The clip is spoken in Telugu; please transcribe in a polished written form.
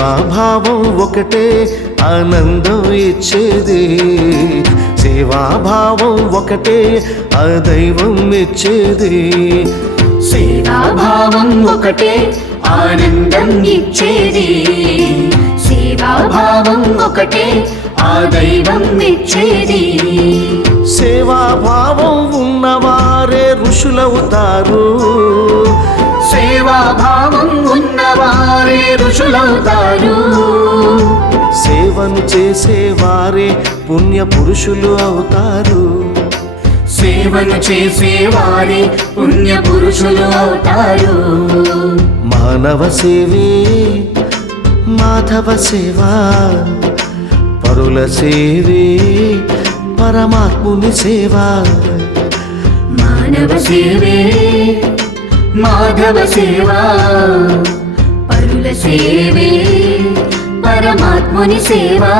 సేవాభావం ఒకటే ఆనందం ఇచ్చేది, సేవాభావం ఒకటే ఆ దైవం ఇచ్చేది. సేవాభావం ఒకటే ఆనందం ఇచ్చేది, సేవాభావం ఒకటే ఆ దైవం ఇచ్చేది. సేవాభావం ఉన్నవారే ఋషులవుతారు, సేవాభావం ఉన్నవారే ఋషులవుతారు. సేవను చేసేవారే పుణ్య పురుషులు అవుతారు, సేవను చేసేవారే పుణ్య పురుషులు అవుతారు. మానవ సేవే మాధవ సేవా, పరుల సేవే పరమాత్ముని సేవా. మానవ సేవే మాధవ సేవా, పరుల సేవే పరమాత్ముని సేవా.